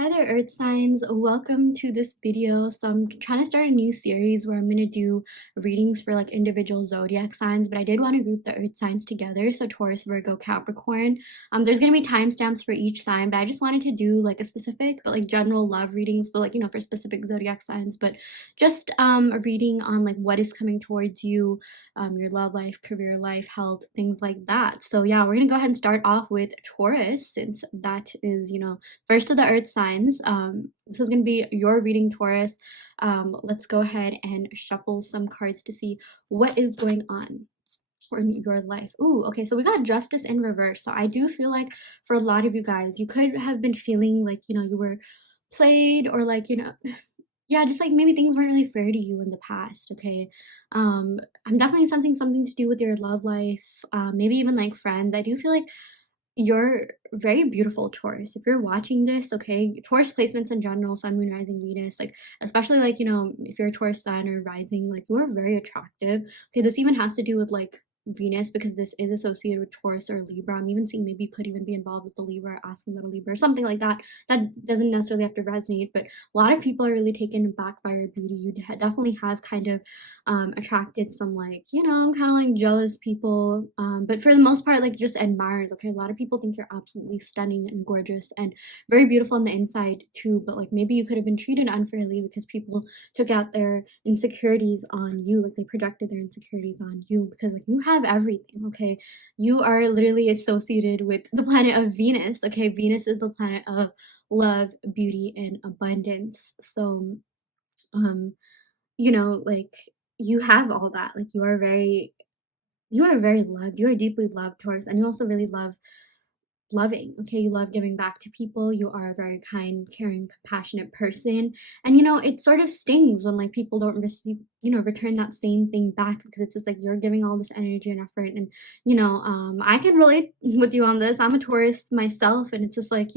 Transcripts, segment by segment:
Hi there, Earth signs. Welcome to this video. So I'm trying to start a new series where I'm going to do readings for like individual zodiac signs, but I did want to group the Earth signs together. So Taurus, Virgo, Capricorn. There's going to be timestamps for each sign, but I just wanted to do like a specific, but like general love readings. So like, for specific zodiac signs, but just a reading on like what is coming towards you, your love life, career life, health, things like that. So yeah, we're going to go ahead and start off with Taurus, since that is, first of the Earth signs. This is going to be your reading, Taurus. Let's go ahead and shuffle some cards to see what is going on in your life. Ooh, okay, so we got Justice in reverse. So I do feel like for a lot of you guys, you could have been feeling like, you were played, or like, yeah, just like maybe things weren't really fair to you in the past, okay? I'm definitely sensing something to do with your love life, maybe even like friends. I do feel like you're very beautiful, Taurus. If you're watching this, okay, Taurus placements in general, sun, moon, rising, Venus, like especially like, if you're a Taurus sun or rising, like you are very attractive. Okay, this even has to do with like Venus, because this is associated with Taurus or Libra. I'm even seeing maybe you could even be involved with the Libra, asking about a Libra or something like that. That doesn't necessarily have to resonate, but a lot of people are really taken aback by your beauty. You definitely have kind of attracted some like, kind of like jealous people, but for the most part, like just admirers. Okay, a lot of people think you're absolutely stunning and gorgeous and very beautiful on the inside too, but like maybe you could have been treated unfairly because people took out their insecurities on you, like they projected their insecurities on you, because like you have everything. Okay, you are literally associated with the planet of Venus. Okay, Venus is the planet of love, beauty, and abundance. So like you have all that. Like you are very loved. You are deeply loved, Taurus, and you also really love loving. Okay, you love giving back to people. You are a very kind, caring, compassionate person, and it sort of stings when like people don't receive, return that same thing back, because it's just like you're giving all this energy and effort. And I can relate with you on this. I'm a Taurus myself, and it's just like,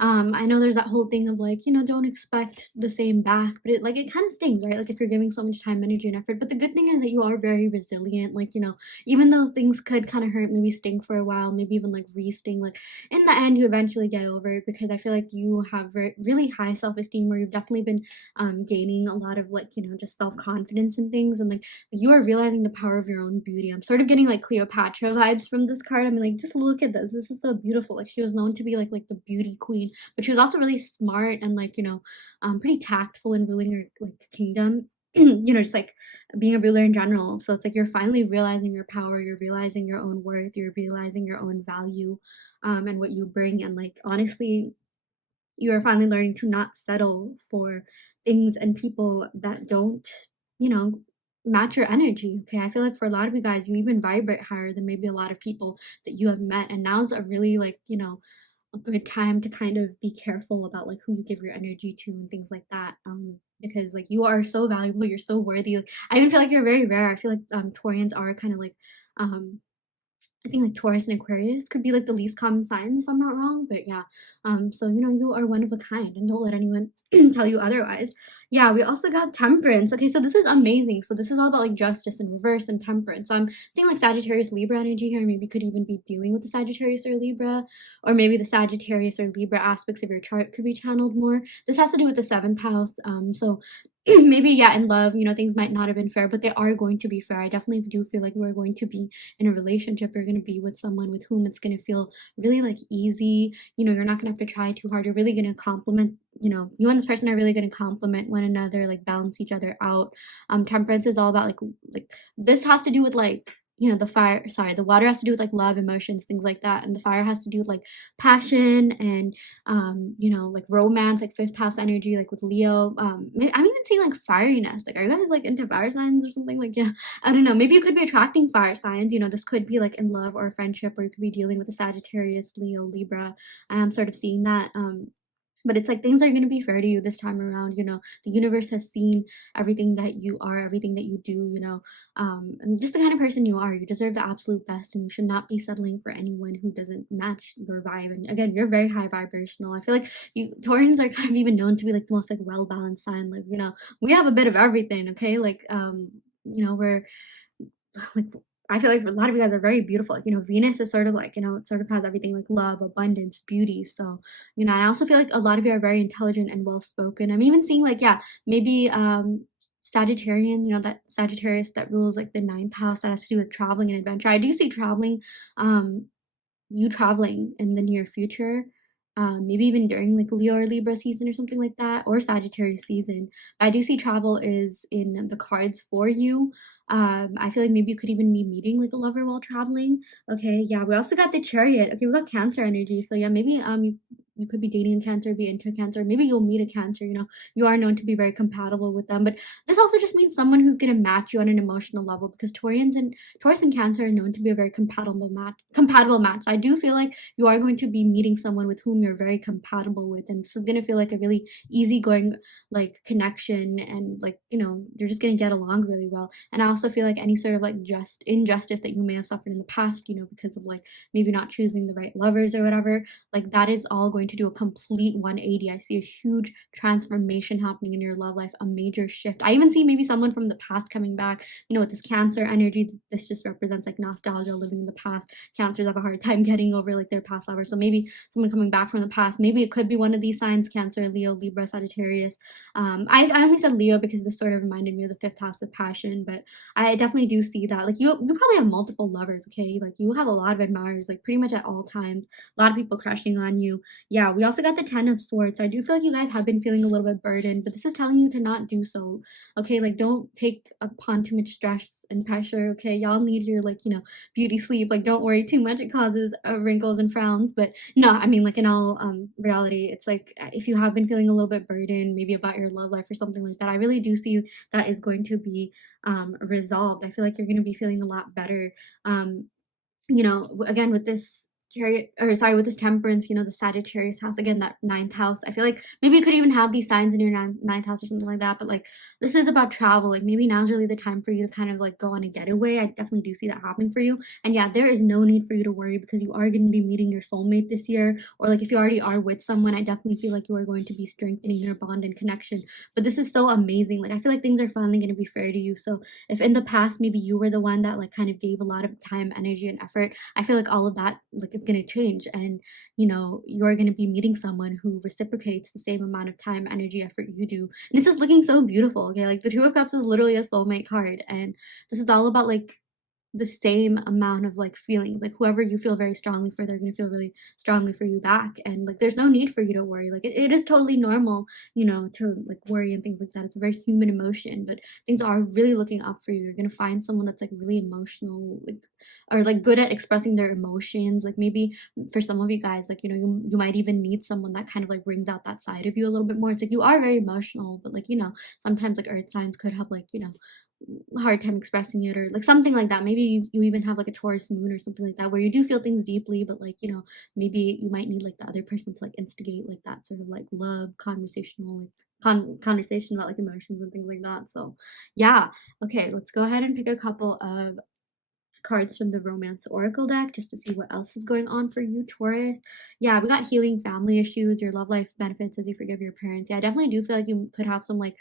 I know there's that whole thing of like, don't expect the same back, but it kind of stings, right? Like if you're giving so much time, energy, and effort. But the good thing is that you are very resilient. Like, even though things could kind of hurt, maybe sting for a while, maybe even like re-sting, like in the end you eventually get over it, because I feel like you have really high self-esteem, or you've definitely been gaining a lot of like, just self-confidence and things, and like you are realizing the power of your own beauty. I'm sort of getting like Cleopatra vibes from this card. I mean, like, just look at this is so beautiful. Like she was known to be like the beauty queen, but she was also really smart and like, pretty tactful in ruling her like kingdom. Just like being a ruler in general. So it's like you're finally realizing your power, you're realizing your own worth, you're realizing your own value, and what you bring. And like honestly, you are finally learning to not settle for things and people that don't, you know, match your energy. Okay, I feel like for a lot of you guys, you even vibrate higher than maybe a lot of people that you have met, and now's a really like, a good time to kind of be careful about like who you give your energy to and things like that, because like you are so valuable, you're so worthy. Like, I even feel like you're very rare. I feel like Taurians are kind of like um I think like Taurus and Aquarius could be like the least common signs, if I'm not wrong. But yeah, so you are one of a kind, and don't let anyone tell you otherwise. Yeah, we also got Temperance. Okay, so this is amazing. So this is all about like justice and reverse and temperance. So I'm seeing like Sagittarius Libra energy here. Maybe could even be dealing with the Sagittarius or Libra, or maybe the Sagittarius or Libra aspects of your chart could be channeled more. This has to do with the seventh house. So maybe, yeah, in love, things might not have been fair, but they are going to be fair. I definitely do feel like you are going to be in a relationship. You're going to be with someone with whom it's going to feel really like easy. You're not going to have to try too hard. You're really going to complement, you and this person are really going to complement one another, like balance each other out. Temperance is all about like this has to do with like, the water has to do with like love, emotions, things like that, and the fire has to do with like passion and like romance, like fifth house energy, like with Leo. I'm even seeing like fieriness. Like, are you guys like into fire signs or something? Like, yeah, I don't know, maybe you could be attracting fire signs. This could be like in love or friendship, or you could be dealing with a Sagittarius, Leo, Libra. I'm sort of seeing that. But it's like things are going to be fair to you this time around. The universe has seen everything that you are, everything that you do, and just the kind of person you are. You deserve the absolute best, and you should not be settling for anyone who doesn't match your vibe. And again, you're very high vibrational. I feel like you Taurans are kind of even known to be like the most like well-balanced sign. Like, we have a bit of everything, okay? Like, we're like I feel like a lot of you guys are very beautiful. Like, Venus is sort of like, it sort of has everything like love, abundance, beauty. So, I also feel like a lot of you are very intelligent and well spoken. I'm even seeing like, yeah, maybe Sagittarian, that Sagittarius that rules like the ninth house that has to do with traveling and adventure. I do see traveling, um, you traveling in the near future, maybe even during like Leo or Libra season or something like that, or Sagittarius season. I do see travel is in the cards for you. I feel like maybe you could even be meeting like a lover while traveling. Okay, yeah, we also got the Chariot. Okay, we got Cancer energy. So yeah, maybe you could be dating a Cancer, be into a Cancer. Maybe you'll meet a Cancer. You are known to be very compatible with them, but this also just means someone who's gonna match you on an emotional level, because Taurus and Cancer are known to be a very compatible match. So I do feel like you are going to be meeting someone with whom you're very compatible with, and this is gonna feel like a really easygoing like connection, and like you're just gonna get along really well. And I also feel like any sort of like just injustice that you may have suffered in the past, because of like maybe not choosing the right lovers or whatever, like that is all going to do a complete 180. I see a huge transformation happening in your love life, a major shift. I even see maybe someone from the past coming back. With this Cancer energy, this just represents like nostalgia, living in the past. Cancers have a hard time getting over like their past lovers. So maybe someone coming back from the past. Maybe it could be one of these signs: Cancer, Leo, Libra, Sagittarius. I only said Leo because this sort of reminded me of the fifth house of passion, but I definitely do see that. Like you probably have multiple lovers, okay? Like you have a lot of admirers, like pretty much at all times. A lot of people crushing on you. Yeah, we also got the Ten of Swords. So I do feel like you guys have been feeling a little bit burdened, but this is telling you to not do so. Okay, like don't take upon too much stress and pressure. Okay, y'all need your like beauty sleep. Like don't worry too much; it causes wrinkles and frowns. But no, I mean like in all reality, it's like if you have been feeling a little bit burdened, maybe about your love life or something like that, I really do see that is going to be resolved. I feel like you're going to be feeling a lot better. Um, again with this Chariot, or sorry, with this Temperance, the Sagittarius house, again, that ninth house. I feel like maybe you could even have these signs in your ninth house or something like that, but like this is about travel. Like maybe now's really the time for you to kind of like go on a getaway. I definitely do see that happening for you. And yeah, there is no need for you to worry, because you are going to be meeting your soulmate this year, or like if you already are with someone, I definitely feel like you are going to be strengthening your bond and connection. But this is so amazing. Like I feel like things are finally going to be fair to you. So if in the past maybe you were the one that like kind of gave a lot of time, energy, and effort, I feel like all of that like is going to change, and you're going to be meeting someone who reciprocates the same amount of time, energy, effort you do. And this is looking so beautiful. Okay, like the Two of Cups is literally a soulmate card, and this is all about like the same amount of like feelings. Like whoever you feel very strongly for, they're going to feel really strongly for you back, and like there's no need for you to worry. Like it is totally normal to like worry and things like that. It's a very human emotion, but things are really looking up for you. You're going to find someone that's like really emotional, like, or like good at expressing their emotions. Like maybe for some of you guys, like you might even need someone that kind of like brings out that side of you a little bit more. It's like you are very emotional, but like sometimes like earth signs could have like hard time expressing it, or like something like that. Maybe you even have like a Taurus moon or something like that, where you do feel things deeply, but like maybe you might need like the other person to like instigate like that sort of like love conversational, like conversation about like emotions and things like that. So yeah, okay, let's go ahead and pick a couple of cards from the Romance Oracle deck just to see what else is going on for you, Taurus. Yeah, we got healing family issues, your love life benefits as you forgive your parents. Yeah, I definitely do feel like you could have some like,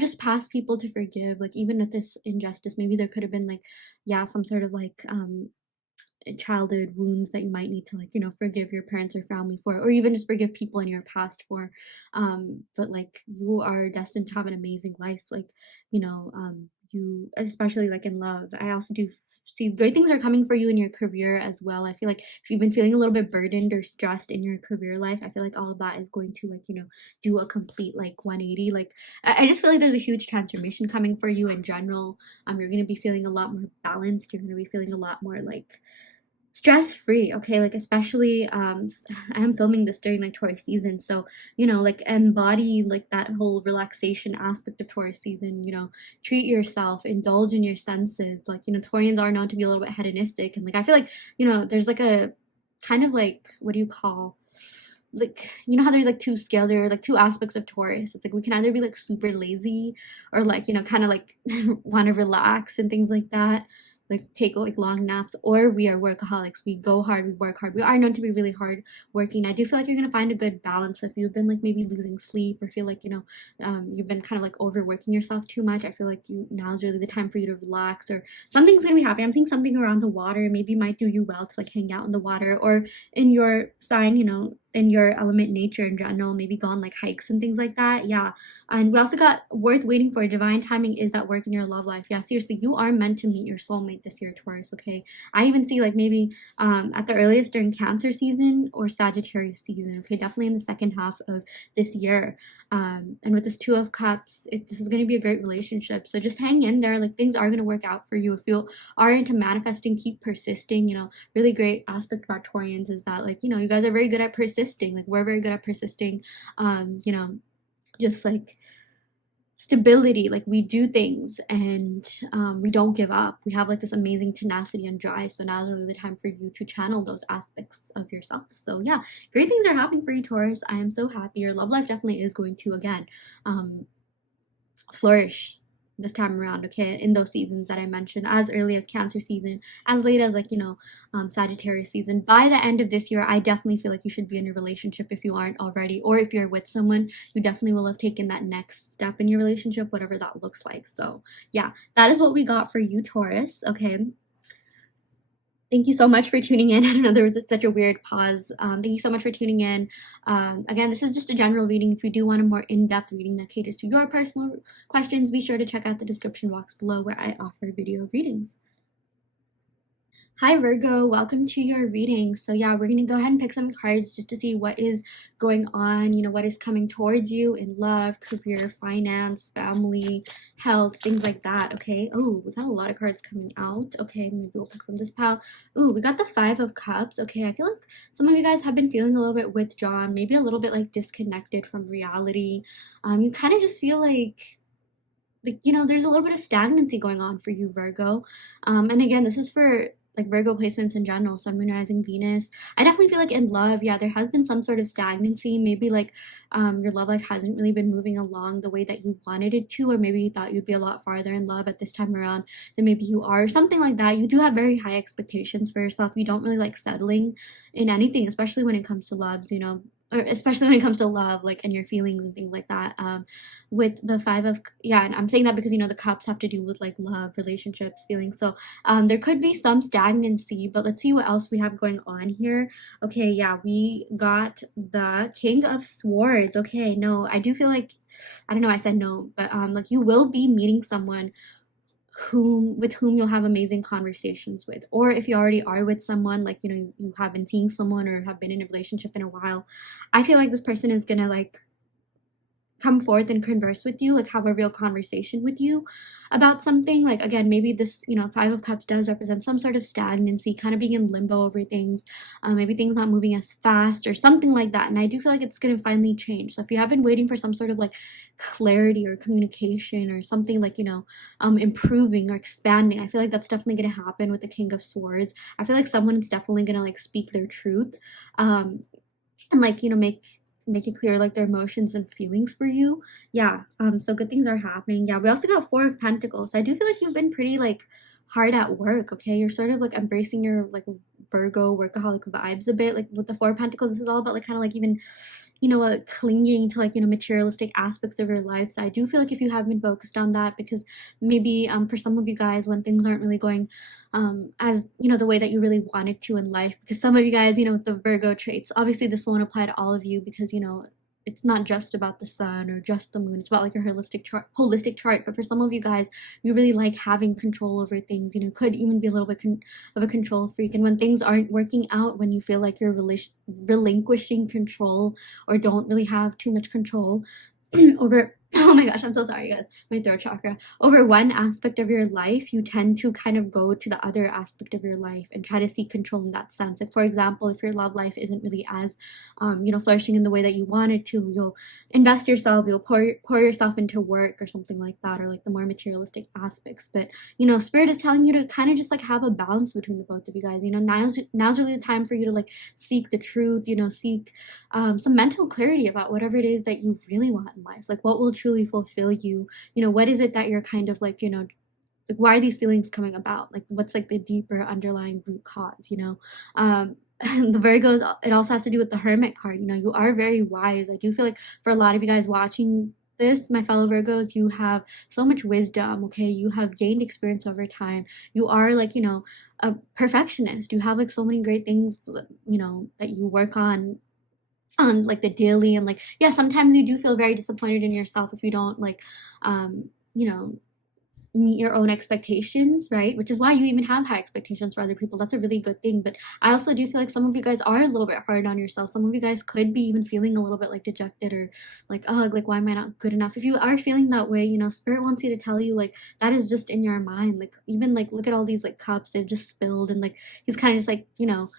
just past people to forgive. Like even with this injustice, maybe there could have been like, yeah, some sort of like childhood wounds that you might need to like forgive your parents or family for, or even just forgive people in your past for. But like you are destined to have an amazing life, like you, especially like in love. I also do see great things are coming for you in your career as well. I feel like if you've been feeling a little bit burdened or stressed in your career life, I feel like all of that is going to like do a complete like 180. Like I just feel like there's a huge transformation coming for you in general. You're going to be feeling a lot more balanced. You're going to be feeling a lot more like stress free. Okay, like especially I'm filming this during like Taurus season, so like embody like that whole relaxation aspect of Taurus season. Treat yourself, indulge in your senses. Like Taurians are known to be a little bit hedonistic, and like I feel like there's like a kind of like, what do you call, like how there's like two scales or like two aspects of Taurus. It's like we can either be like super lazy, or like kind of like want to relax and things like that. like take like long naps, or we are workaholics. We go hard, we work hard. We are known to be really hard working. I do feel like you're gonna find a good balance. If you've been like maybe losing sleep, or feel like, you know, you've been kind of like overworking yourself too much, I feel like now's really the time for you to relax, or something's gonna be happening. I'm seeing something around the water. Maybe might do you well to like hang out in the water, or in your sign, you know, in your element nature in general, maybe go on like hikes and things like that. Yeah. And we also got worth waiting for. Divine timing is at work in your love life. Yeah, seriously, you are meant to meet your soulmate this year, Taurus. Okay, I even see like maybe at the earliest during Cancer season or Sagittarius season. Okay, definitely in the second half of this year. And with this Two of Cups, this is going to be a great relationship. So just hang in there. Like, things are going to work out for you. If you are into manifesting, keep persisting. You know, really great aspect about Taurians is that, like, you know, you guys are very good at persisting. Like, we're very good at persisting. You know, just like stability. Like, we do things, and we don't give up. We have like this amazing tenacity and drive. So now is really the time for you to channel those aspects of yourself. So yeah, great things are happening for you, Taurus. I am so happy. Your love life definitely is going to, again, flourish this time around, okay, in those seasons that I mentioned, as early as Cancer season, as late as, like, you know, Sagittarius season. By the end of this year, I definitely feel like you should be in a relationship if you aren't already, or if you're with someone, you definitely will have taken that next step in your relationship, whatever that looks like. So yeah, that is what we got for you, Taurus. Okay, thank you so much for tuning in. I don't know, there was such a weird pause. Thank you so much for tuning in. Again, this is just a general reading. If you do want a more in-depth reading that caters to your personal questions, be sure to check out the description box below, where I offer video readings. Hi Virgo, welcome to your reading. So yeah, we're gonna go ahead and pick some cards just to see what is going on, you know, what is coming towards you in love, career, finance, family, health, things like that. Okay. Oh, we got a lot of cards coming out. Okay, maybe we'll pick from this pile. Ooh, we got the Five of Cups. Okay, I feel like some of you guys have been feeling a little bit withdrawn, maybe a little bit like disconnected from reality. You kind of just feel like, you know, there's a little bit of stagnancy going on for you, Virgo. And again, this is for like Virgo placements in general, Sun, Moon, Rising, Venus. I definitely feel like in love, yeah, there has been some sort of stagnancy. Maybe like your love life hasn't really been moving along the way that you wanted it to, or maybe you thought you'd be a lot farther in love at this time around than maybe you are, or something like that. You do have very high expectations for yourself. You don't really like settling in anything, especially when it comes to loves, you know, or especially when it comes to love, like, and your feelings and things like that. With the Five of, yeah, and I'm saying that because, you know, the cups have to do with like love, relationships, feelings. So there could be some stagnancy, but let's see what else we have going on here. Okay, yeah, we got the King of Swords. Okay, no, I do feel like, I don't know, I said no, but like, you will be meeting someone with whom you'll have amazing conversations with, or if you already are with someone, like, you know, you have been seeing someone or have been in a relationship in a while, I feel like this person is gonna like come forth and converse with you, like have a real conversation with you about something. Like, again, maybe this, you know, Five of Cups does represent some sort of stagnancy, kind of being in limbo over things, maybe things not moving as fast or something like that. And I do feel like it's going to finally change. So if you have been waiting for some sort of like clarity or communication or something, like, you know, improving or expanding, I feel like that's definitely going to happen with the King of Swords. I feel like someone's definitely going to like speak their truth, and like, you know, make it clear like their emotions and feelings for you. Yeah, so good things are happening. Yeah, we also got Four of Pentacles. So I do feel like you've been pretty like hard at work. Okay, you're sort of like embracing your like Virgo workaholic vibes a bit. Like with the Four of Pentacles, this is all about like kind of like even, you know, clinging to like, you know, materialistic aspects of your life. So I do feel like if you have been focused on that, because maybe for some of you guys, when things aren't really going as, you know, the way that you really wanted to in life, because some of you guys, you know, with the Virgo traits, obviously this won't apply to all of you, because, you know, it's not just about the sun or just the moon. It's about like your holistic chart. But for some of you guys, you really like having control over things. You know, could even be a little bit of a control freak. And when things aren't working out, when you feel like you're relinquishing control or don't really have too much control over, oh my gosh, I'm so sorry guys, my throat chakra, over one aspect of your life, you tend to kind of go to the other aspect of your life and try to seek control in that sense. Like, for example, if your love life isn't really as you know, flourishing in the way that you want it to, you'll invest yourself, you'll pour yourself into work or something like that, or like the more materialistic aspects. But, you know, Spirit is telling you to kind of just like have a balance between the both of you guys. You know, now's really the time for you to like seek the truth, you know, seek some mental clarity about whatever it is that you really want in life. Like, what will truly fulfill you? You know, what is it that you're kind of like, you know, like, why are these feelings coming about? Like, what's like the deeper underlying root cause, you know? The Virgos, it also has to do with the Hermit card. You know, you are very wise. I do feel like for a lot of you guys watching this, my fellow Virgos, you have so much wisdom, okay? You have gained experience over time. You are like, you know, a perfectionist. You have like so many great things, you know, that you work on like the daily, and like, yeah, sometimes you do feel very disappointed in yourself if you don't like you know, meet your own expectations, right? Which is why you even have high expectations for other people. That's a really good thing. But I also do feel like some of you guys are a little bit hard on yourself. Some of you guys could be even feeling a little bit like dejected, or like, oh, like, why am I not good enough? If you are feeling that way, you know, Spirit wants you to tell you like that is just in your mind. Like, even like, look at all these like cups they've just spilled, and like he's kind of just like, you know,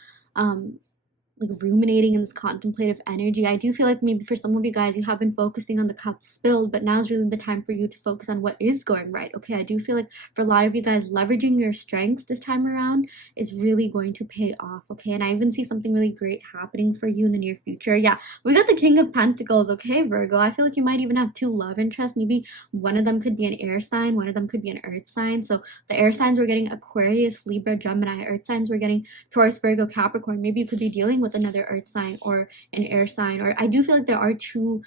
like ruminating in this contemplative energy. I do feel like maybe for some of you guys, you have been focusing on the cup spilled, but now's really the time for you to focus on what is going right. Okay, I do feel like for a lot of you guys, leveraging your strengths this time around is really going to pay off. Okay, and I even see something really great happening for you in the near future. Yeah, we got the King of Pentacles. Okay, Virgo, I feel like you might even have two love interests. Maybe one of them could be an air sign, one of them could be an earth sign. So the air signs, we're getting Aquarius, Libra, Gemini. Earth signs, we're getting Taurus, Virgo, Capricorn. Maybe you could be dealing with another earth sign or an air sign, or I do feel like there are two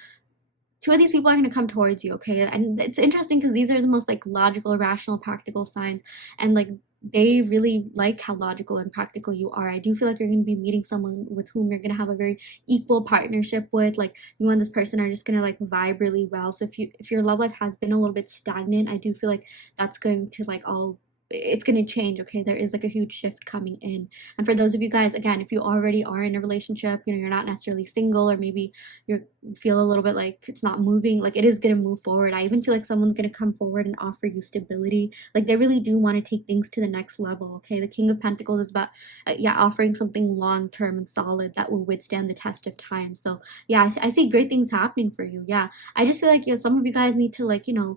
of these people are going to come towards you, okay? And it's interesting because these are the most like logical, rational, practical signs, and like they really like how logical and practical you are. I do feel like you're going to be meeting someone with whom you're going to have a very equal partnership with. Like, you and this person are just going to like vibe really well. So if your love life has been a little bit stagnant, I do feel like that's going to like all, it's going to change, okay? There is like a huge shift coming in. And for those of you guys, again, if you already are in a relationship, you know, you're not necessarily single, or maybe you feel a little bit like it's not moving, like it is going to move forward. I even feel like someone's going to come forward and offer you stability. Like, they really do want to take things to the next level, okay? The King of Pentacles is about yeah, offering something long-term and solid that will withstand the test of time. So yeah, I see great things happening for you. Yeah, I just feel like, you know, some of you guys need to like, you know,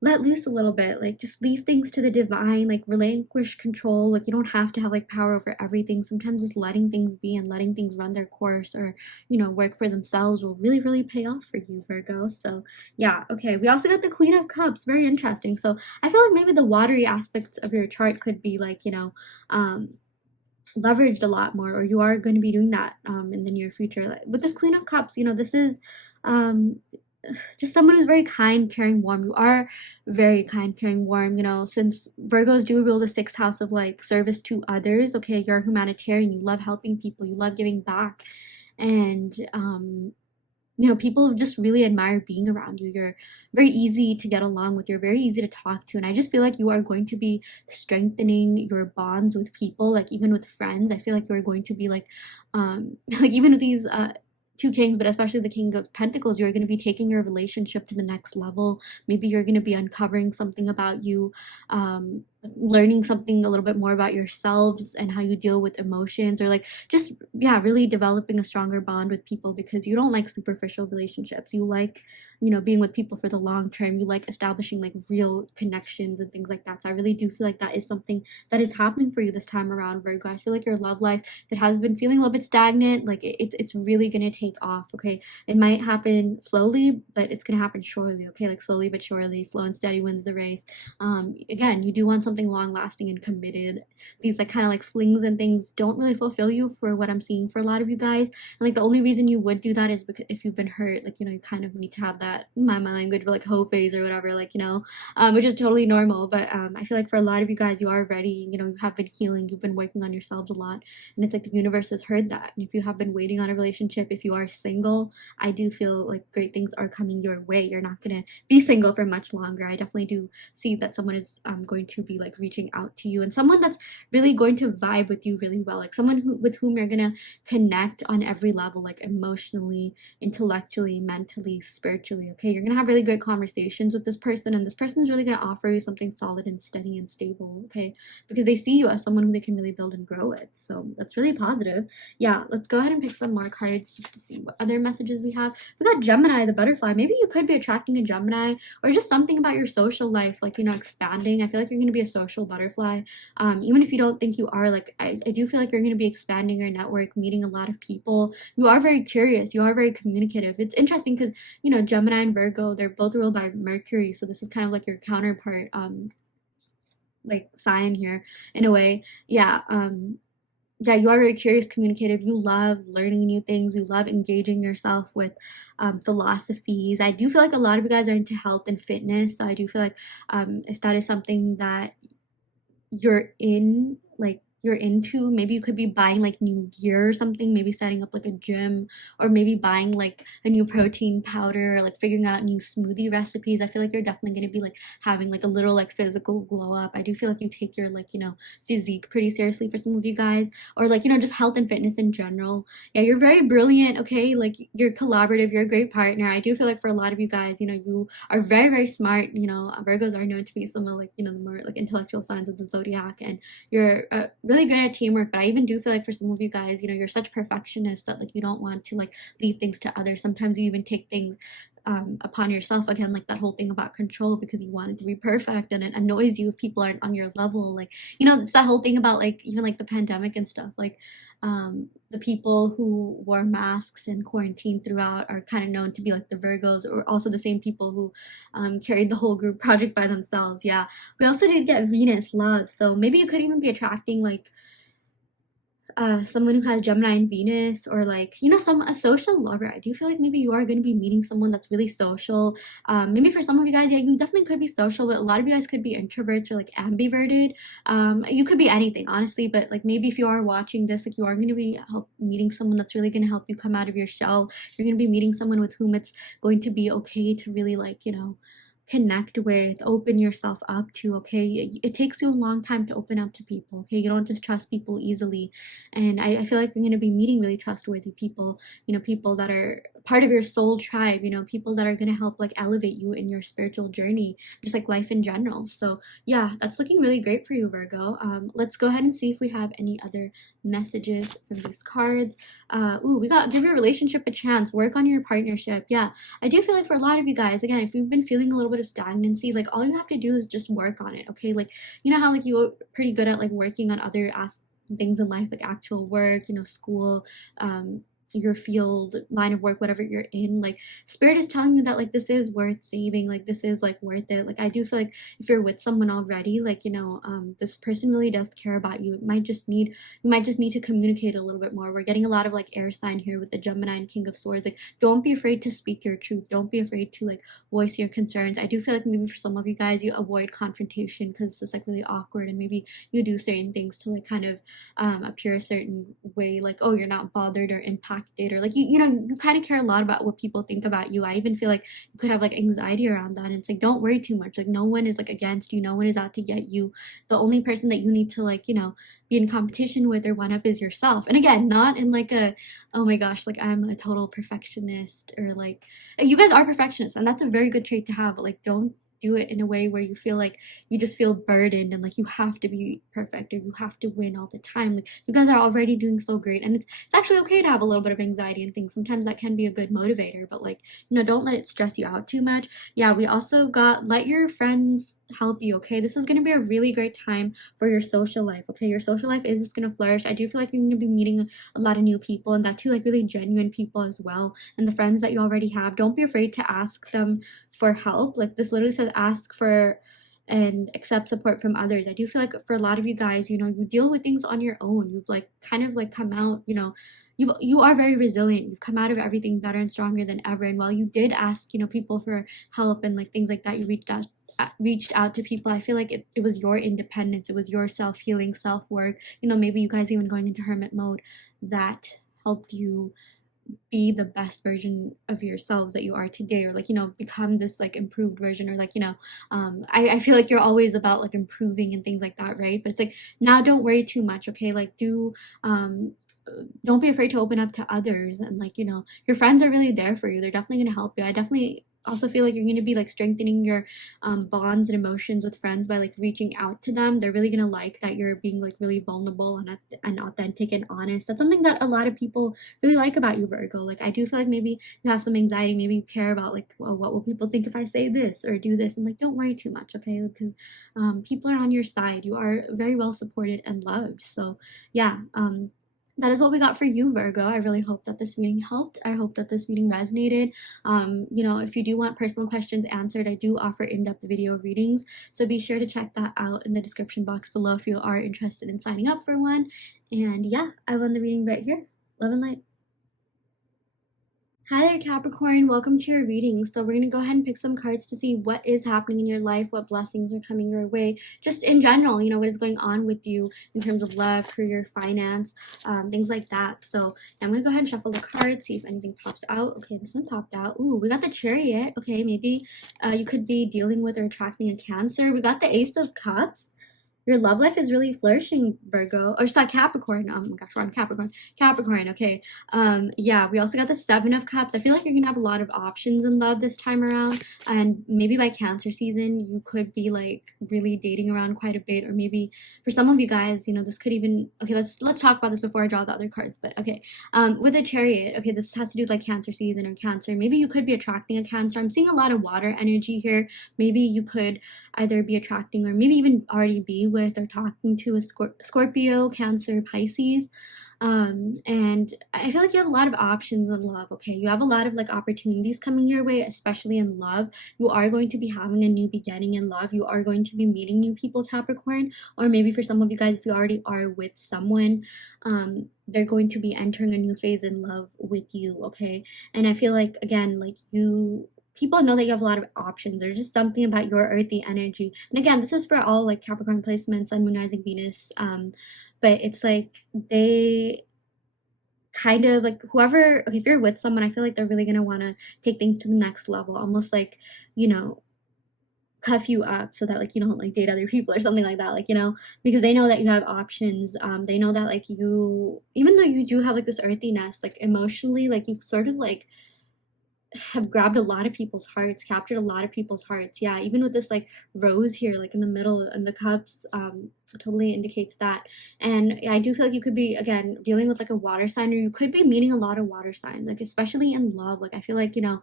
let loose a little bit, like just leave things to the divine, like relinquish control. Like, you don't have to have like power over everything. Sometimes just letting things be and letting things run their course, or, you know, work for themselves will really, really pay off for you, Virgo. So yeah, okay, we also got the Queen of Cups. Very interesting. So I feel like maybe the watery aspects of your chart could be like, you know, leveraged a lot more, or you are going to be doing that in the near future. Like, with this Queen of Cups, you know, this is just someone who's very kind, caring, warm. You are very kind, caring, warm. You know, since Virgos do rule the sixth house of like service to others, okay, you're a humanitarian. You love helping people. You love giving back. And you know, people just really admire being around you. You're very easy to get along with. You're very easy to talk to. And I just feel like you are going to be strengthening your bonds with people, like even with friends. I feel like you're going to be like like even with these two kings, but especially the King of Pentacles, you're going to be taking your relationship to the next level. Maybe you're going to be uncovering something about you, learning something a little bit more about yourselves and how you deal with emotions, or like just, yeah, really developing a stronger bond with people, because you don't like superficial relationships. You like, you know, being with people for the long term. You like establishing like real connections and things like that. So I really do feel like that is something that is happening for you this time around, Virgo. I feel like your love life, if it has been feeling a little bit stagnant, like it's really going to take off, okay? It might happen slowly, but it's going to happen surely, okay? Like slowly but surely, slow and steady wins the race. Again, you do want something long lasting and committed. These like kind of like flings and things don't really fulfill you, for what I'm seeing for a lot of you guys. And like the only reason you would do that is because if you've been hurt, like, you know, you kind of need to have that, my language, but like hoe phase or whatever, like, you know, which is totally normal. But I feel like for a lot of you guys, you are ready. You know, you have been healing, you've been working on yourselves a lot, and it's like the universe has heard that. And if you have been waiting on a relationship, if you are single, I do feel like great things are coming your way. You're not gonna be single for much longer. I definitely do see that someone is going to be like reaching out to you, and someone that's really going to vibe with you really well, like someone with whom you're gonna connect on every level, like emotionally, intellectually, mentally, spiritually, okay? You're gonna have really great conversations with this person, and this person is really gonna offer you something solid and steady and stable, okay? Because they see you as someone who they can really build and grow with. So that's really positive. Yeah, let's go ahead and pick some more cards just to see what other messages we have. We got Gemini, the butterfly. Maybe you could be attracting a Gemini, or just something about your social life, like, you know, expanding. I feel like you're going to be a social butterfly. Even if you don't think you are, like, I do feel like you're going to be expanding your network, meeting a lot of people. You are very curious. You are very communicative. It's interesting because, you know, Gemini and Virgo, they're both ruled by Mercury. So this is kind of like your counterpart. like sign here in a way. Yeah, yeah, you are very curious, communicative. You love learning new things. You love engaging yourself with philosophies. I do feel like a lot of you guys are into health and fitness. So I do feel like if that is something that you're into, maybe you could be buying like new gear or something, maybe setting up like a gym, or maybe buying like a new protein powder, or like figuring out new smoothie recipes. I feel like you're definitely going to be like having like a little like physical glow up. I do feel like you take your like, you know, physique pretty seriously for some of you guys, or like, you know, just health and fitness in general. Yeah, you're very brilliant. Okay, like you're collaborative, you're a great partner. I do feel like for a lot of you guys, you know, you are very, very smart. You know, Virgos are known to be some of like, you know, the more like intellectual signs of the zodiac, and you're really good at teamwork. But I even do feel like for some of you guys, you know, you're such perfectionists that like you don't want to like leave things to others. Sometimes you even take things upon yourself, again, like that whole thing about control, because you want it to be perfect, and it annoys you if people aren't on your level. Like, you know, it's that whole thing about like even like the pandemic and stuff, like the people who wore masks and quarantine throughout are kind of known to be like the Virgos, or also the same people who carried the whole group project by themselves. Yeah, we also did get Venus love, so maybe you could even be attracting like someone who has Gemini and Venus, or like, you know, a social lover. I do feel like maybe you are going to be meeting someone that's really social. Maybe for some of you guys, yeah, you definitely could be social, but a lot of you guys could be introverts or like ambiverted. You could be anything, honestly, but like maybe if you are watching this, like you are going to be meeting someone that's really going to help you come out of your shell. You're going to be meeting someone with whom it's going to be okay to really like, you know, connect with, open yourself up to. Okay, it takes you a long time to open up to people. Okay, you don't just trust people easily, and I feel like you're going to be meeting really trustworthy people, you know, people that are part of your soul tribe, you know, people that are going to help like elevate you in your spiritual journey, just like life in general. So yeah, that's looking really great for you, Virgo. Let's go ahead and see if we have any other messages from these cards. Ooh, we got give your relationship a chance, work on your partnership. Yeah, I do feel like for a lot of you guys, again, if you've been feeling a little bit of stagnancy, like all you have to do is just work on it. Okay, like, you know how like you're pretty good at like working on other things in life, like actual work, you know, school, your field, line of work, whatever you're in, like spirit is telling you that like this is worth saving, like this is like worth it. Like I do feel like if you're with someone already, like, you know, this person really does care about you. You might just need to communicate a little bit more. We're getting a lot of like air sign here with the Gemini and King of Swords. Like, don't be afraid to speak your truth, don't be afraid to like voice your concerns. I do feel like maybe for some of you guys, you avoid confrontation because it's like really awkward, and maybe you do certain things to like kind of appear a certain way, like, oh, you're not bothered or impacted, or like you know, you kind of care a lot about what people think about you. I even feel like you could have like anxiety around that, and it's like, don't worry too much. Like no one is like against you, no one is out to get you. The only person that you need to like, you know, be in competition with or one up is yourself. And again, not in like a, oh my gosh, like I'm a total perfectionist, or like, you guys are perfectionists, and that's a very good trait to have, but like don't do it in a way where you feel like you just feel burdened and like you have to be perfect or you have to win all the time. Like you guys are already doing so great, and it's actually okay to have a little bit of anxiety and things. Sometimes that can be a good motivator, but like, you know, don't let it stress you out too much. Yeah, we also got let your friends help you. Okay, this is going to be a really great time for your social life. Okay, your social life is just going to flourish. I do feel like you're going to be meeting a lot of new people, and that too, like really genuine people as well. And the friends that you already have, don't be afraid to ask them for help. Like this literally says ask for and accept support from others. I do feel like for a lot of you guys, you know, you deal with things on your own. You've like kind of like come out, you know, you are very resilient. You've come out of everything better and stronger than ever. And while you did ask, you know, people for help and like things like that, you reached out to people. I feel like it was your independence, it was your self-healing, self-work, you know, maybe you guys even going into hermit mode, that helped you be the best version of yourselves that you are today, or like, you know, become this like improved version, or like, you know, I feel like you're always about like improving and things like that, right? But it's like, now don't worry too much. Okay, like don't be afraid to open up to others, and like, you know, your friends are really there for you. They're definitely going to help you. I definitely also feel like you're going to be like strengthening your bonds and emotions with friends by like reaching out to them. They're really going to like that you're being like really vulnerable and authentic and honest. That's something that a lot of people really like about you, Virgo. Like I do feel like maybe you have some anxiety, maybe you care about like, well, what will people think if I say this or do this, and like don't worry too much. Okay, because people are on your side. You are very well supported and loved. So yeah, that is what we got for you, Virgo. I really hope that this reading helped. I hope that this reading resonated. You know, if you do want personal questions answered, I do offer in-depth video readings, so be sure to check that out in the description box below if you are interested in signing up for one. And yeah, I will end the reading right here. Love and light. Hi there, Capricorn. Welcome to your reading. So we're going to go ahead and pick some cards to see what is happening in your life, what blessings are coming your way, just in general, you know, what is going on with you in terms of love, career, finance, things like that. So I'm going to go ahead and shuffle the cards, see if anything pops out. Okay, this one popped out. Ooh, we got the Chariot. Okay, maybe you could be dealing with or attracting a Cancer. We got the Ace of Cups. Your love life is really flourishing, Virgo. Or sorry, Capricorn. Oh my gosh, wrong Capricorn. Capricorn, okay. Yeah, we also got the Seven of Cups. I feel like you're gonna have a lot of options in love this time around. And maybe by Cancer season, you could be like really dating around quite a bit. Or maybe for some of you guys, you know, this could even, okay, let's talk about this before I draw the other cards. But okay, with the Chariot, okay, this has to do with like Cancer season or Cancer. Maybe you could be attracting a Cancer. I'm seeing a lot of water energy here. Maybe you could either be attracting or maybe even already be with or talking to a Scorpio, Cancer, Pisces. And I feel like you have a lot of options in love, okay? You have a lot of like opportunities coming your way, especially in love. You are going to be having a new beginning in love. You are going to be meeting new people, Capricorn. Or maybe for some of you guys, if you already are with someone, they're going to be entering a new phase in love with you, okay? And I feel like, again, like people know that you have a lot of options. There's just something about your earthy energy. And again, this is for all like Capricorn placements, Sun, Moon, Rising, Venus. But it's like they kind of like whoever, okay, if you're with someone, I feel like they're really going to want to take things to the next level. Almost like, you know, cuff you up so that like you don't like date other people or something like that, like, you know, because they know that you have options. They know that like you, even though you do have like this earthiness, like emotionally, like you sort of like have grabbed a lot of people's hearts, captured a lot of people's hearts. Yeah, even with this like rose here, like in the middle and the cups, totally indicates that. And I do feel like you could be, again, dealing with like a water sign, or you could be meeting a lot of water signs, like especially in love. Like I feel like, you know,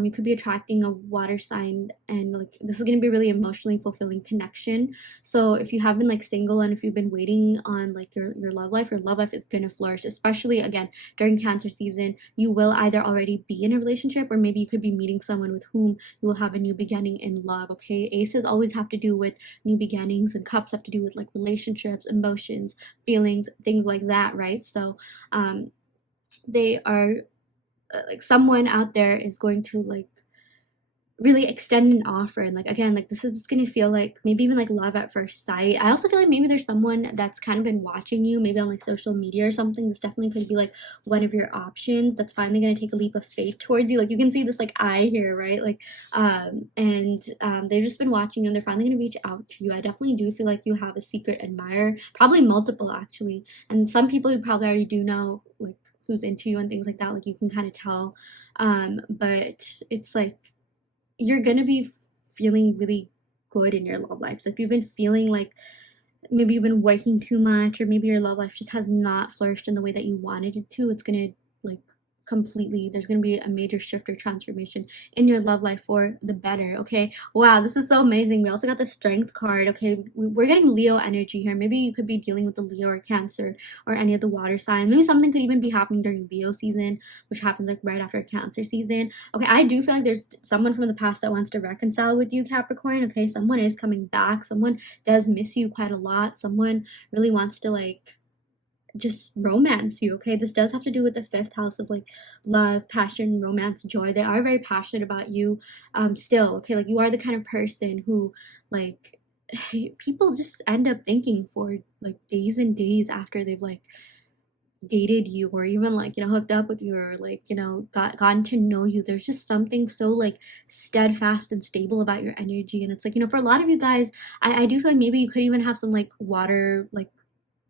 you could be attracting a water sign, and like this is going to be a really emotionally fulfilling connection. So if you have been like single and if you've been waiting on like your love life is going to flourish, especially again during Cancer season. You will either already be in a relationship, or maybe you could be meeting someone with whom you will have a new beginning in love, okay? Aces always have to do with new beginnings, and cups have to do with like relationships, emotions, feelings, things like that, right? So they are like someone out there is going to like really extend an offer, and like again, like this is just gonna feel like maybe even like love at first sight. I also feel like maybe there's someone that's kind of been watching you, maybe on like social media or something. This definitely could be like one of your options that's finally gonna take a leap of faith towards you. Like you can see this like eye here, right? Like they've just been watching you and they're finally gonna reach out to you. I definitely do feel like you have a secret admirer, probably multiple actually, and some people you probably already do know like who's into you and things like that. Like you can kind of tell, but it's like you're gonna be feeling really good in your love life. So if you've been feeling like maybe you've been working too much, or maybe your love life just has not flourished in the way that you wanted it to, it's gonna like completely, there's gonna be a major shift or transformation in your love life for the better, okay? Wow, this is so amazing. We also got the Strength card, okay? We're getting Leo energy here. Maybe you could be dealing with the Leo or Cancer or any of the water signs. Maybe something could even be happening during Leo season, which happens like right after Cancer season. Okay, I do feel like there's someone from the past that wants to reconcile with you, Capricorn, okay? Someone is coming back. Someone does miss you quite a lot. Someone really wants to like just romance you, okay? This does have to do with the fifth house of like love, passion, romance, joy. They are very passionate about you still, okay? Like you are the kind of person who like people just end up thinking for like days and days after they've like dated you, or even like, you know, hooked up with you, or like, you know, gotten to know you. There's just something so like steadfast and stable about your energy. And it's like, you know, for a lot of you guys, I do feel like maybe you could even have some like water like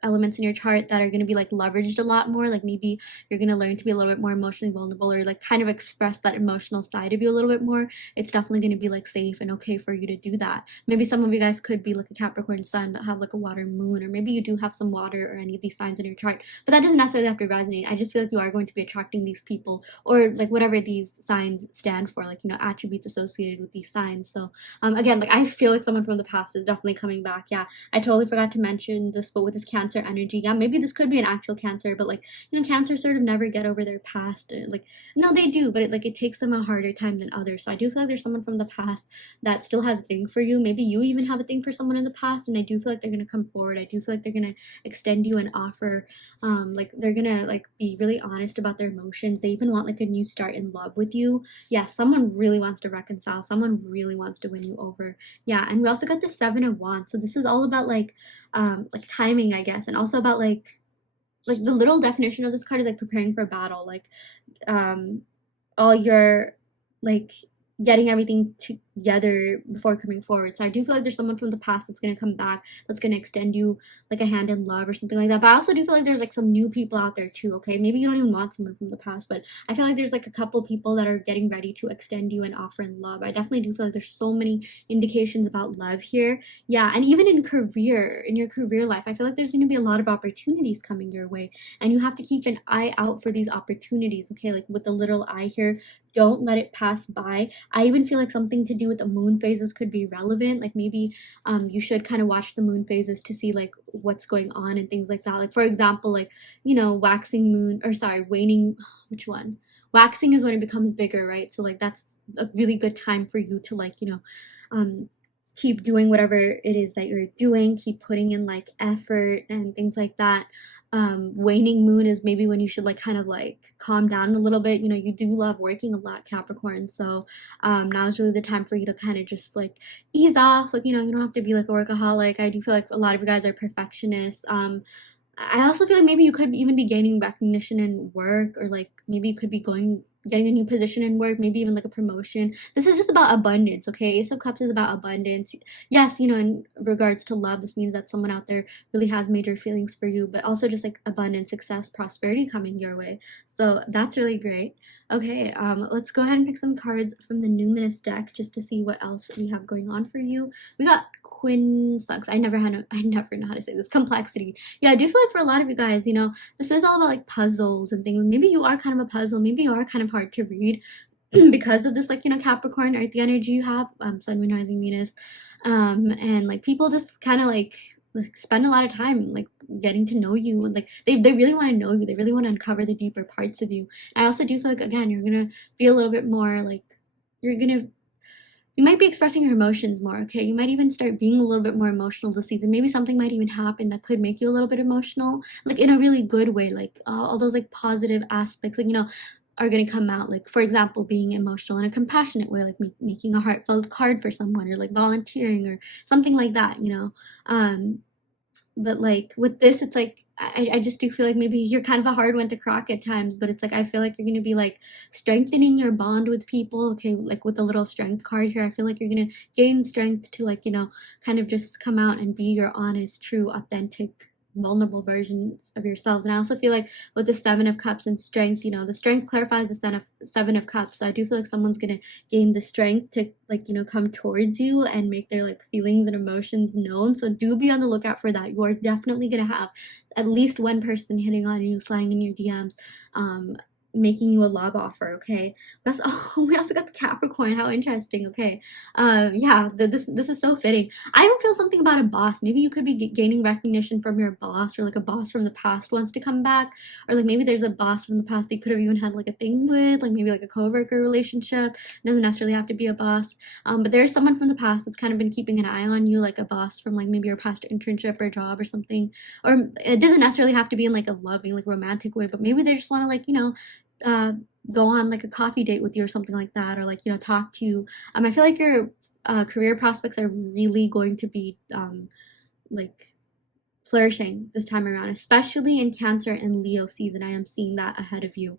elements in your chart that are going to be like leveraged a lot more. Like maybe you're going to learn to be a little bit more emotionally vulnerable, or like kind of express that emotional side of you a little bit more. It's definitely going to be like safe and okay for you to do that. Maybe some of you guys could be like a Capricorn sun but have like a water moon, or maybe you do have some water or any of these signs in your chart, but that doesn't necessarily have to resonate. I just feel like you are going to be attracting these people, or like whatever these signs stand for, like, you know, attributes associated with these signs. So again, like I feel like someone from the past is definitely coming back. Yeah, I totally forgot to mention this, but with this Cancer Cancer energy. Yeah, maybe this could be an actual Cancer, but like, you know, Cancer sort of never get over their past. Like, no, they do, but it takes them a harder time than others. So I do feel like there's someone from the past that still has a thing for you. Maybe you even have a thing for someone in the past, and I do feel like they're gonna come forward. I do feel like they're gonna extend you an offer. Like they're gonna like be really honest about their emotions. They even want like a new start in love with you. Yeah, someone really wants to reconcile. Someone really wants to win you over. Yeah, and we also got the 7 of Wands. So this is all about like timing, I guess, and also about like the literal definition of this card is like preparing for a battle, like all your like getting everything together before coming forward. So I do feel like there's someone from the past that's gonna come back, that's gonna extend you like a hand in love or something like that. But I also do feel like there's like some new people out there too, okay? Maybe you don't even want someone from the past, but I feel like there's like a couple people that are getting ready to extend you an offer in love. I definitely do feel like there's so many indications about love here. Yeah, and even in your career life, I feel like there's gonna be a lot of opportunities coming your way, and you have to keep an eye out for these opportunities, okay? Like with the little eye here, don't let it pass by. I even feel like something to do with the moon phases could be relevant. Like maybe you should kind of watch the moon phases to see like what's going on and things like that. Like for example, like, you know, waxing moon, or sorry, waning, which one? Waxing is when it becomes bigger, right? So like that's a really good time for you to like, you know, keep doing whatever it is that you're doing, keep putting in like effort and things like that. Waning moon is maybe when you should like kind of like calm down a little bit. You know, you do love working a lot, Capricorn, so now is really the time for you to kind of just like ease off. Like, you know, you don't have to be like a workaholic. I do feel like a lot of you guys are perfectionists. I also feel like maybe you could even be gaining recognition in work, or like maybe you could be getting a new position in work, maybe even like a promotion. This is just about abundance, okay? Ace of Cups is about abundance. Yes, you know, in regards to love, this means that someone out there really has major feelings for you, but also just like abundance, success, prosperity coming your way. So that's really great. Okay, let's go ahead and pick some cards from the Numinous deck just to see what else we have going on for you. We got Quinn Sucks. I never know how to say this. Complexity. Yeah, I do feel like for a lot of you guys, you know, this is all about like puzzles and things. Maybe you are kind of a puzzle. Maybe you are kind of hard to read because of this, like, you know, Capricorn, earthy energy you have, Sun, Moon, Rising, Venus, and like people just kind of like spend a lot of time like getting to know you, and like they really want to know you. They really want to uncover the deeper parts of you. I also do feel like, again, you're gonna be a little bit more like you might be expressing your emotions more, okay? You might even start being a little bit more emotional this season. Maybe something might even happen that could make you a little bit emotional, like in a really good way, like all those like positive aspects, like, you know, are going to come out. Like, for example, being emotional in a compassionate way, like making a heartfelt card for someone, or like volunteering or something like that, you know? But like with this, it's like I just do feel like maybe you're kind of a hard one to crack at times, but it's like I feel like you're gonna be like strengthening your bond with people, okay? Like with the little strength card here, I feel like you're gonna gain strength to like, you know, kind of just come out and be your honest, true, authentic, vulnerable versions of yourselves. And I also feel like with the 7 of Cups and strength, you know, the strength clarifies the 7 of Cups. So I do feel like someone's gonna gain the strength to like, you know, come towards you and make their like feelings and emotions known. So do be on the lookout for that. You are definitely gonna have at least one person hitting on you, sliding in your DMs, making you a love offer, okay? That's we also got the Capricorn. How interesting. Okay, yeah, this is so fitting. I even feel something about a boss. Maybe you could be gaining recognition from your boss, or like a boss from the past wants to come back, or like maybe there's a boss from the past that you could have even had like a thing with, like maybe like a coworker relationship. It doesn't necessarily have to be a boss, but there's someone from the past that's kind of been keeping an eye on you, like a boss from like maybe your past internship or job or something. Or it doesn't necessarily have to be in like a loving, like romantic way, but maybe they just want to like, you know, go on like a coffee date with you or something like that, or like, you know, talk to you. I feel like your career prospects are really going to be like flourishing this time around, especially in Cancer and Leo season. I am seeing that ahead of you.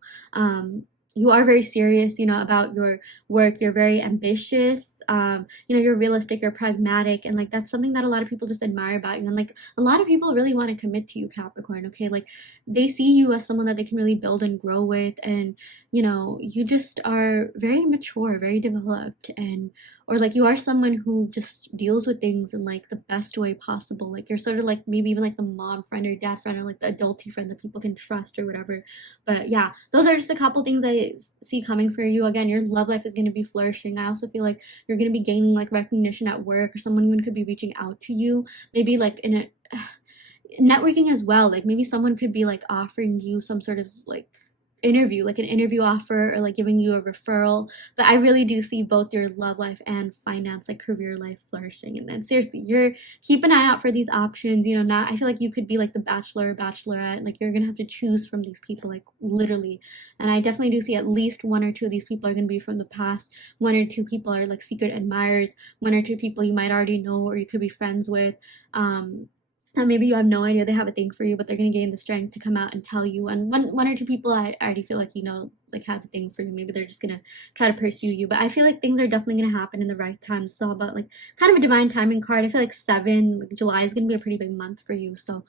You are very serious, you know, about your work. You're very ambitious. You know, you're realistic, you're pragmatic, and like that's something that a lot of people just admire about you. And like a lot of people really want to commit to you, Capricorn, okay? Like they see you as someone that they can really build and grow with, and you know, you just are very mature, very developed, and or like you are someone who just deals with things in like the best way possible. Like you're sort of like maybe even like the mom friend or dad friend, or like the adulty friend that people can trust or whatever. But yeah, those are just a couple things I see coming for you. Again, your love life is going to be flourishing. I also feel like you're going to be gaining like recognition at work, or someone even could be reaching out to you, maybe like in a networking as well. Like maybe someone could be like offering you some sort of like interview, like an interview offer, or like giving you a referral. But I really do see both your love life and finance, like career life, flourishing. And then seriously, you're keep an eye out for these options. You know, not I feel like you could be like the bachelor or bachelorette, like you're gonna have to choose from these people, like literally. And I definitely do see at least one or two of these people are gonna be from the past. One or two people are like secret admirers. One or two people you might already know or you could be friends with. And maybe you have no idea they have a thing for you, but they're gonna gain the strength to come out and tell you. And one or two people I already feel like, you know, like have a thing for you. Maybe they're just gonna try to pursue you. But I feel like things are definitely gonna happen in the right time. It's all about like kind of a divine timing card. I feel like July is gonna be a pretty big month for you. So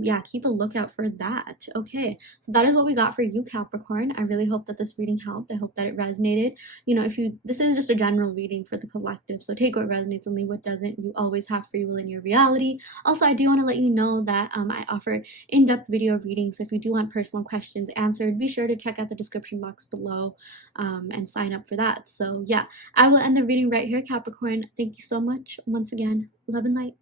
yeah, keep a lookout for that. Okay, so that is what we got for you, Capricorn. I really hope that this reading helped. I hope that it resonated. You know, this is just a general reading for the collective, so take what resonates and leave what doesn't. You always have free will in your reality. Also, I do want to let you know that I offer in-depth video readings. So if you do want personal questions answered, be sure to check out the description box below and sign up for that. So yeah, I will end the reading right here, Capricorn. Thank you so much once again. Love and light.